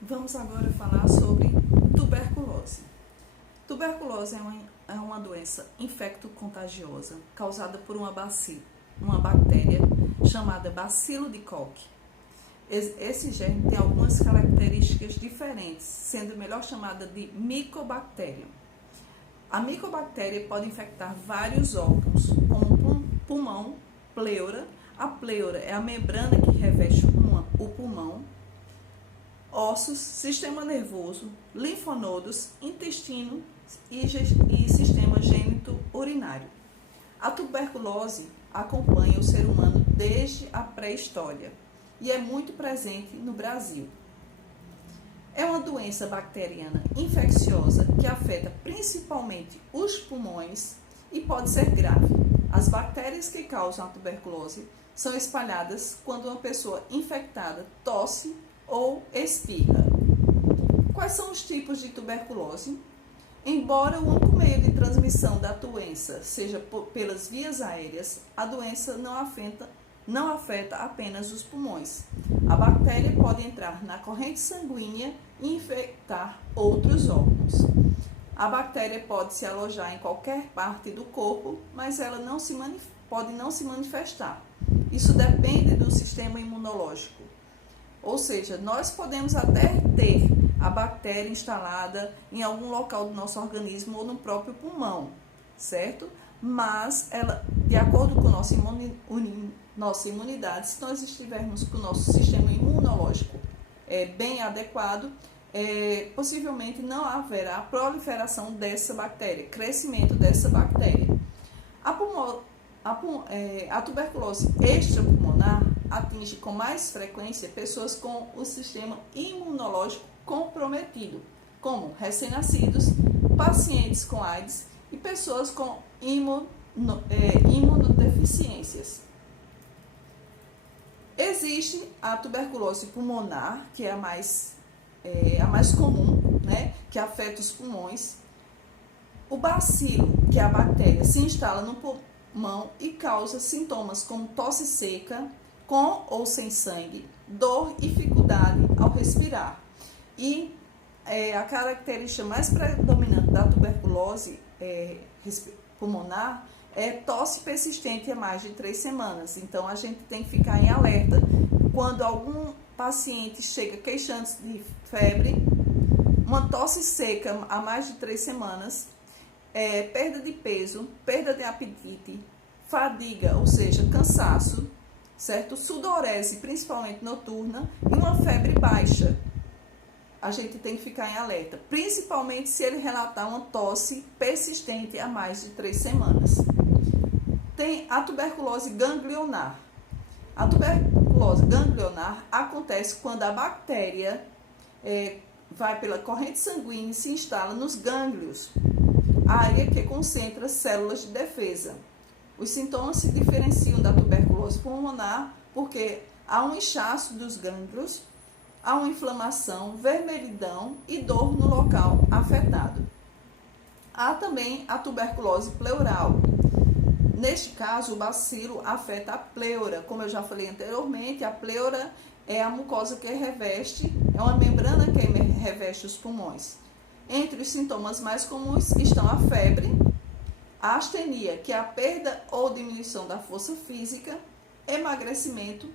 Vamos agora falar sobre tuberculose. Tuberculose é uma doença infecto-contagiosa causada por uma bactéria chamada Bacilo de Koch. Esse germe tem algumas características diferentes, sendo melhor chamada de Mycobacterium. A micobactéria pode infectar vários órgãos, como pulmão, pleura. A pleura é a membrana que reveste o pulmão, ossos, sistema nervoso, linfonodos, intestino e sistema gênito-urinário. A tuberculose acompanha o ser humano desde a pré-história e é muito presente no Brasil. É uma doença bacteriana infecciosa que afeta principalmente os pulmões e pode ser grave. As bactérias que causam a tuberculose são espalhadas quando uma pessoa infectada tosse ou espirra. Quais são os tipos de tuberculose? Embora o único meio de transmissão da doença seja pelas vias aéreas, a doença não afeta apenas os pulmões. A bactéria pode entrar na corrente sanguínea e infectar outros órgãos. A bactéria pode se alojar em qualquer parte do corpo, mas ela pode não se manifestar. Isso depende do sistema imunológico. Ou seja, nós podemos até ter a bactéria instalada em algum local do nosso organismo ou no próprio pulmão, certo? Mas ela, de acordo com nossa imunidade, se nós estivermos com o nosso sistema imunológico bem adequado, possivelmente não haverá proliferação dessa bactéria, crescimento dessa bactéria. A tuberculose extrapulmonar atinge com mais frequência pessoas com o sistema imunológico comprometido, como recém-nascidos, pacientes com AIDS e pessoas com imunodeficiências. Existe a tuberculose pulmonar, que é a mais comum, né, que afeta os pulmões. O bacilo, que é a bactéria, se instala no pulmão e causa sintomas como tosse seca, com ou sem sangue, dor e dificuldade ao respirar. E a característica mais predominante da tuberculose pulmonar é tosse persistente há mais de 3 semanas. Então, a gente tem que ficar em alerta. Quando algum paciente chega queixando-se de febre, uma tosse seca há mais de 3 semanas, perda de peso, perda de apetite, fadiga, ou seja, cansaço, certo? Sudorese, principalmente noturna, e uma febre baixa. A gente tem que ficar em alerta, principalmente se ele relatar uma tosse persistente há mais de 3 semanas. Tem a tuberculose ganglionar. A tuberculose ganglionar acontece quando a bactéria vai pela corrente sanguínea e se instala nos gânglios, área que concentra células de defesa. Os sintomas se diferenciam da tuberculose pulmonar porque há um inchaço dos gânglios, há uma inflamação, vermelhidão e dor no local afetado. Há também a tuberculose pleural. Neste caso, o bacilo afeta a pleura. Como eu já falei anteriormente, a pleura é a mucosa que reveste, é uma membrana que reveste os pulmões. Entre os sintomas mais comuns estão a febre, a astenia, que é a perda ou diminuição da força física, emagrecimento,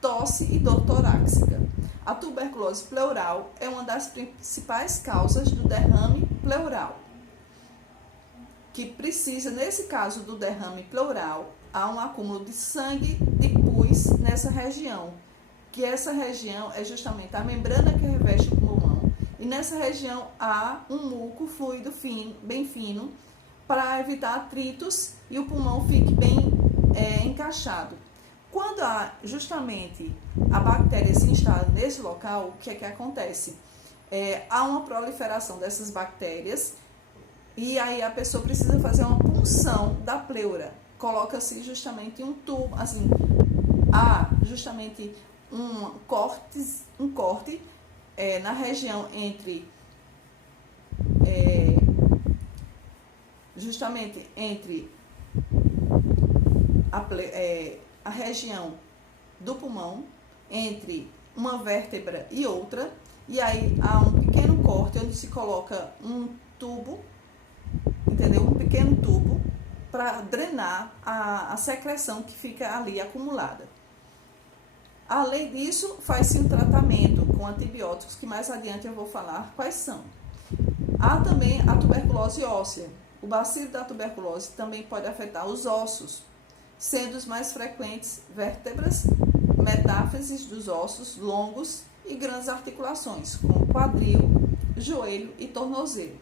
tosse e dor torácica. A tuberculose pleural é uma das principais causas do derrame pleural, que precisa, nesse caso do derrame pleural, há um acúmulo de sangue, de pus nessa região, que essa região é justamente a membrana que reveste o pulmão, e nessa região há um muco fluido bem fino, para evitar atritos e o pulmão fique bem encaixado. Quando justamente a bactéria se instala nesse local, o que é que acontece? Há uma proliferação dessas bactérias e aí a pessoa precisa fazer uma punção da pleura. Coloca-se justamente um tubo, assim, há justamente um corte na região entre a região do pulmão, entre uma vértebra e outra, e aí há um pequeno corte onde se coloca um tubo, entendeu? Um pequeno tubo para drenar a secreção que fica ali acumulada. Além disso, faz-se um tratamento com antibióticos, que mais adiante eu vou falar quais são. Há também a tuberculose óssea. O bacilo da tuberculose também pode afetar os ossos, sendo os mais frequentes vértebras, metáfises dos ossos longos e grandes articulações, como quadril, joelho e tornozelo.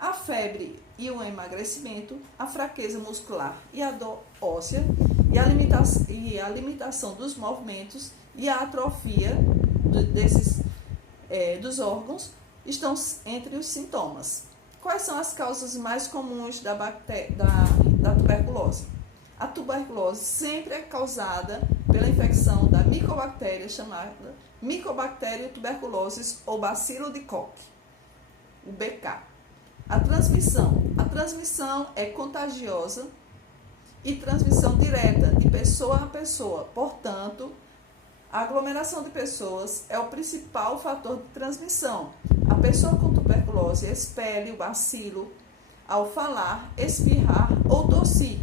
A febre e o emagrecimento, a fraqueza muscular e a dor óssea, e a limitação dos movimentos e a atrofia dos órgãos estão entre os sintomas. Quais são as causas mais comuns da tuberculose? A tuberculose sempre é causada pela infecção da micobactéria chamada Mycobacterium tuberculosis ou bacilo de Koch, o BK. A transmissão é contagiosa e transmissão direta de pessoa a pessoa. Portanto, a aglomeração de pessoas é o principal fator de transmissão. A pessoa com tuberculose expele o bacilo ao falar, espirrar ou tossir.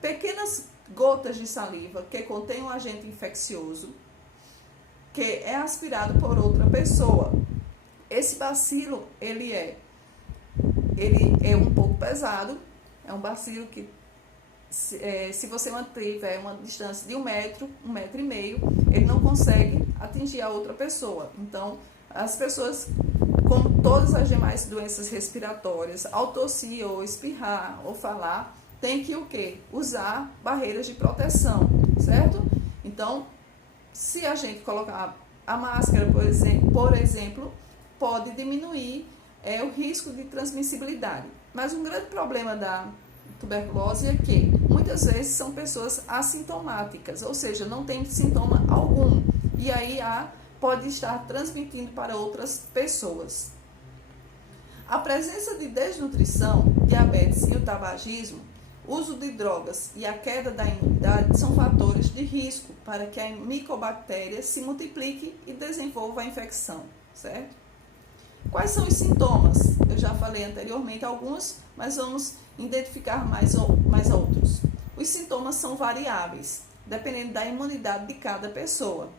Pequenas gotas de saliva que contêm um agente infeccioso que é aspirado por outra pessoa. Esse bacilo, ele é um pouco pesado, é um bacilo que, se você mantiver uma distância de 1 metro, 1,5 metros, ele não consegue atingir a outra pessoa. Então, as pessoas, como todas as demais doenças respiratórias, ao tossir ou espirrar ou falar, tem que o quê? Usar barreiras de proteção, certo? Então, se a gente colocar a máscara, por exemplo, pode diminuir o risco de transmissibilidade. Mas um grande problema da tuberculose é que muitas vezes são pessoas assintomáticas, ou seja, não tem sintoma algum, e aí pode estar transmitindo para outras pessoas. A presença de desnutrição, diabetes e o tabagismo, uso de drogas e a queda da imunidade são fatores de risco para que a micobactéria se multiplique e desenvolva a infecção, certo? Quais são os sintomas? Eu já falei anteriormente alguns, mas vamos identificar mais outros. Os sintomas são variáveis, dependendo da imunidade de cada pessoa.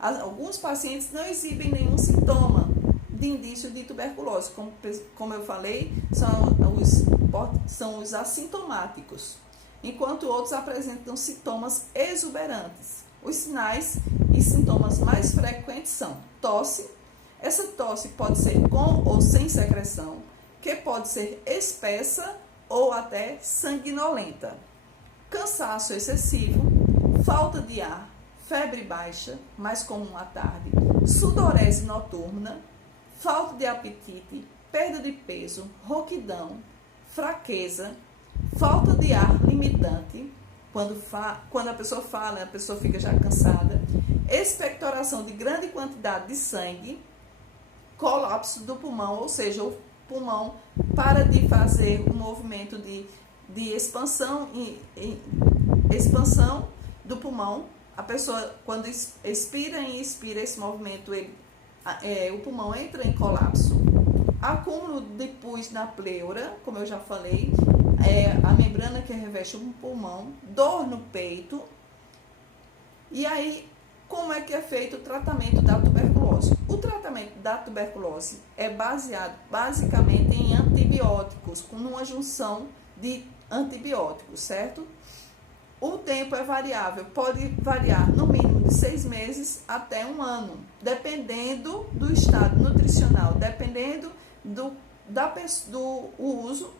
Alguns pacientes não exibem nenhum sintoma de indício de tuberculose, como eu falei, são os assintomáticos, enquanto outros apresentam sintomas exuberantes. Os sinais e sintomas mais frequentes são tosse. Essa tosse pode ser com ou sem secreção, que pode ser espessa ou até sanguinolenta. Cansaço excessivo, falta de ar, febre baixa, mais comum à tarde, sudorese noturna, falta de apetite, perda de peso, rouquidão, fraqueza, falta de ar limitante, quando a pessoa fala, a pessoa fica já cansada, expectoração de grande quantidade de sangue, colapso do pulmão, ou seja, o pulmão para de fazer o movimento de expansão do pulmão. A pessoa, quando expira e inspira esse movimento, o pulmão entra em colapso. Acúmulo de pus na pleura, como eu já falei, a membrana que reveste o pulmão, dor no peito. E aí, como é que é feito o tratamento da tuberculose? O tratamento da tuberculose é baseado basicamente em antibióticos, com uma junção de antibióticos, certo? O tempo é variável, pode variar no mínimo de 6 meses até 1 ano, dependendo do estado nutricional, dependendo do uso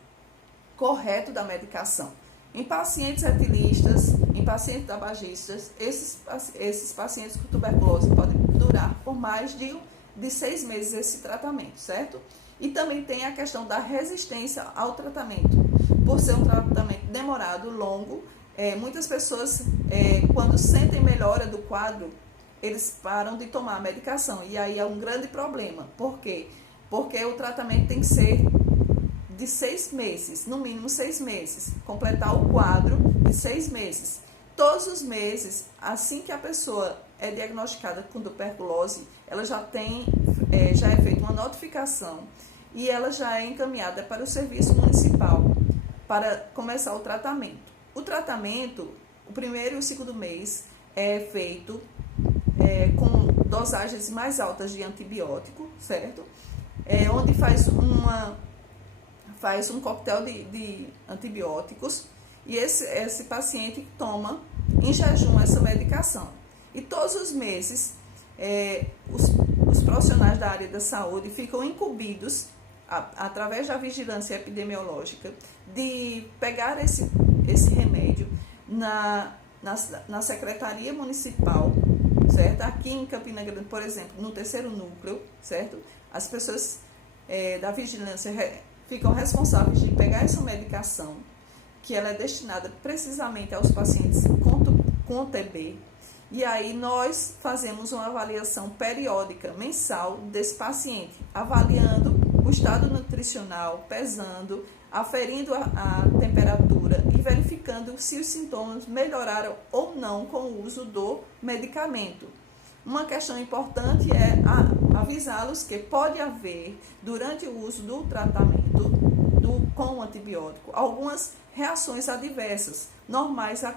correto da medicação. Em pacientes etilistas, em pacientes tabagistas, esses pacientes com tuberculose podem durar por mais de 6 meses esse tratamento, certo? E também tem a questão da resistência ao tratamento. Por ser um tratamento demorado, longo, muitas pessoas, quando sentem melhora do quadro, eles param de tomar a medicação. E aí é um grande problema. Por quê? Porque o tratamento tem que ser de 6 meses, no mínimo 6 meses, completar o quadro de 6 meses. Todos os meses, assim que a pessoa é diagnosticada com tuberculose, ela já tem já é feita uma notificação e ela já é encaminhada para o serviço municipal para começar o tratamento. O tratamento, o primeiro e o segundo mês, é feito com dosagens mais altas de antibiótico, certo? Onde faz um coquetel de antibióticos e esse paciente toma em jejum essa medicação. E todos os meses, os profissionais da área da saúde ficam incumbidos, através da vigilância epidemiológica, de pegar esse remédio na Secretaria Municipal, certo? Aqui em Campina Grande, por exemplo, no terceiro núcleo, certo? As pessoas da vigilância ficam responsáveis de pegar essa medicação, que ela é destinada precisamente aos pacientes com TB, e aí nós fazemos uma avaliação periódica, mensal, desse paciente, avaliando o estado nutricional, pesando, aferindo a temperatura e verificando se os sintomas melhoraram ou não com o uso do medicamento. Uma questão importante é avisá-los que pode haver, durante o uso do tratamento com o antibiótico, algumas reações adversas, normais a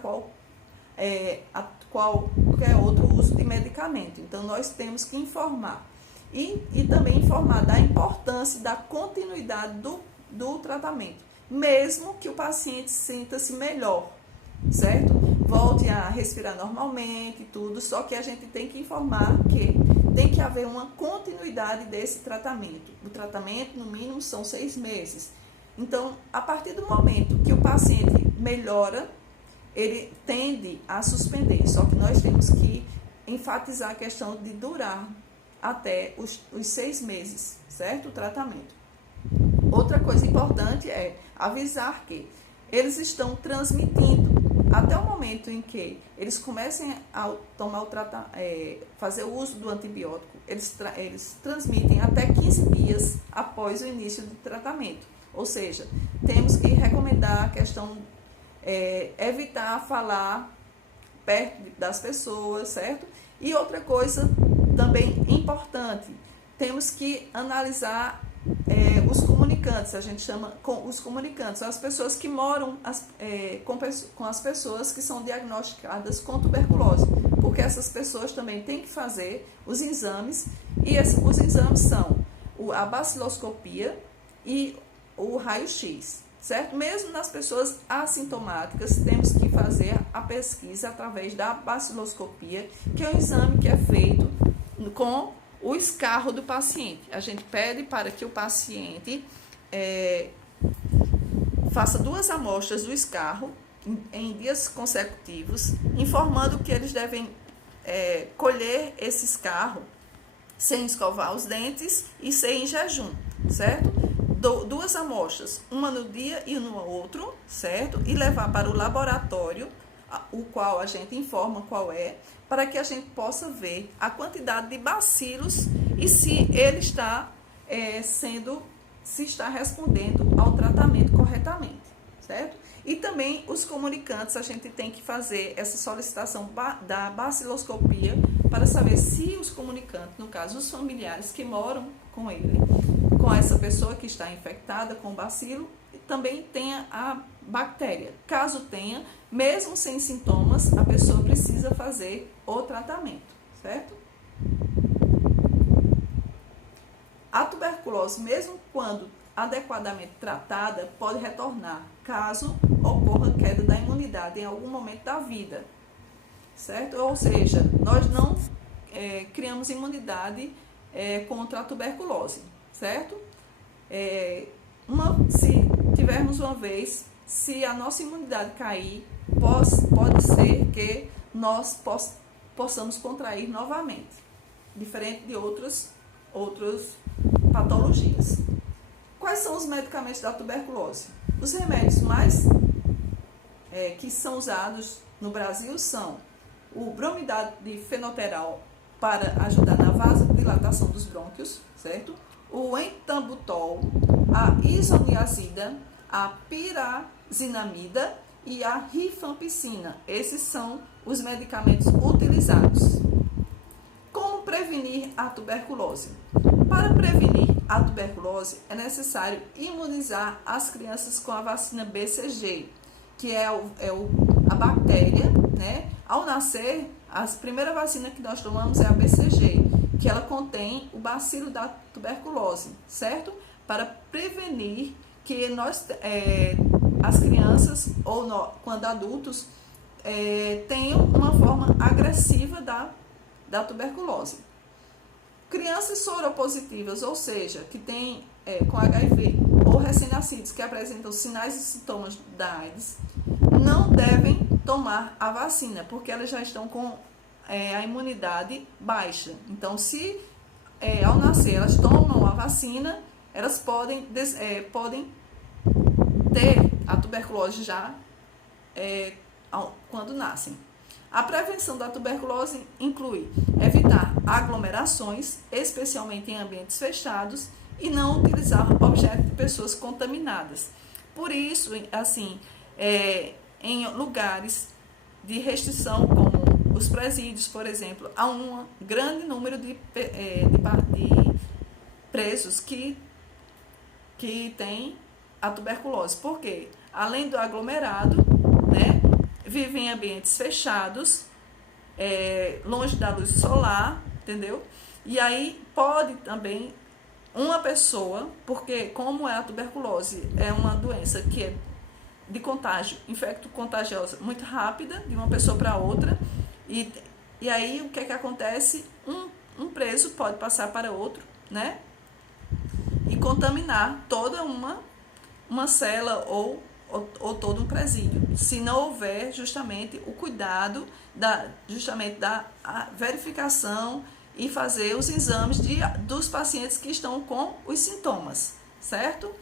qualquer outro uso de medicamento. Então, nós temos que informar. E também informar da importância da continuidade do tratamento, mesmo que o paciente sinta-se melhor, certo? Volte a respirar normalmente e tudo, só que a gente tem que informar que tem que haver uma continuidade desse tratamento. O tratamento, no mínimo, são 6 meses. Então, a partir do momento que o paciente melhora, ele tende a suspender, só que nós temos que enfatizar a questão de durar até os 6 meses, certo? O tratamento. Outra coisa importante é avisar que eles estão transmitindo. Até o momento em que eles comecem a tomar fazer o uso do antibiótico, eles transmitem até 15 dias após o início do tratamento. Ou seja, temos que recomendar a questão, evitar falar perto das pessoas, certo? E outra coisa também importante, temos que analisar os comunicantes, a gente chama os comunicantes, as pessoas que moram com as pessoas que são diagnosticadas com tuberculose, porque essas pessoas também têm que fazer os exames, e os exames são a baciloscopia e o raio-x, certo? Mesmo nas pessoas assintomáticas, temos que fazer a pesquisa através da baciloscopia, que é um exame que é feito com o escarro do paciente. A gente pede para que o paciente faça 2 amostras do escarro em dias consecutivos, informando que eles devem colher esse escarro sem escovar os dentes e sem jejum, certo? 2 amostras, uma no dia e no outro, certo? E levar para o laboratório, o qual a gente informa qual é, para que a gente possa ver a quantidade de bacilos e se ele está se está respondendo ao tratamento corretamente, certo? E também os comunicantes, a gente tem que fazer essa solicitação da baciloscopia para saber se os comunicantes, no caso os familiares que moram com ele, com essa pessoa que está infectada com o bacilo, também tenha a bactéria. Caso tenha, mesmo sem sintomas, a pessoa precisa fazer o tratamento, certo? A tuberculose, mesmo quando adequadamente tratada, pode retornar, caso ocorra queda da imunidade em algum momento da vida, certo? Ou seja, nós não criamos imunidade contra a tuberculose, certo? Se tivermos uma vez, se a nossa imunidade cair, pode ser que nós possamos contrair novamente, diferente de outras patologias. Quais são os medicamentos da tuberculose? Os remédios mais que são usados no Brasil são o bromidado de fenoteral para ajudar na vasodilatação dos brônquios, certo? O etambutol, a isoniazida, a pirazinamida e a rifampicina. Esses são os medicamentos utilizados. Como prevenir a tuberculose? Para prevenir a tuberculose, é necessário imunizar as crianças com a vacina BCG, que é a bactéria, né? Ao nascer, a primeira vacina que nós tomamos é a BCG, que ela contém o bacilo da tuberculose, certo? Para prevenir que as crianças, ou quando adultos, tenham uma forma agressiva da tuberculose. Crianças soropositivas, ou seja, que têm com HIV, ou recém-nascidos que apresentam sinais e sintomas da AIDS, não devem tomar a vacina, porque elas já estão com a imunidade baixa. Então, se ao nascer elas tomam a vacina, elas podem ter a tuberculose já quando nascem. A prevenção da tuberculose inclui evitar aglomerações, especialmente em ambientes fechados, e não utilizar objetos de pessoas contaminadas. Por isso, assim, em lugares de restrição, como os presídios, por exemplo, há um grande número de presos que têm a tuberculose. Por quê? Além do aglomerado, né, vivem em ambientes fechados, longe da luz solar, entendeu? E aí pode também uma pessoa, porque como a tuberculose é uma doença que é de contágio, infecto-contagiosa, muito rápida, de uma pessoa para outra, e aí o que acontece? Um preso pode passar para outro, né? E contaminar toda uma cela ou todo um presídio, se não houver justamente o cuidado da verificação e fazer os exames dos pacientes que estão com os sintomas, certo?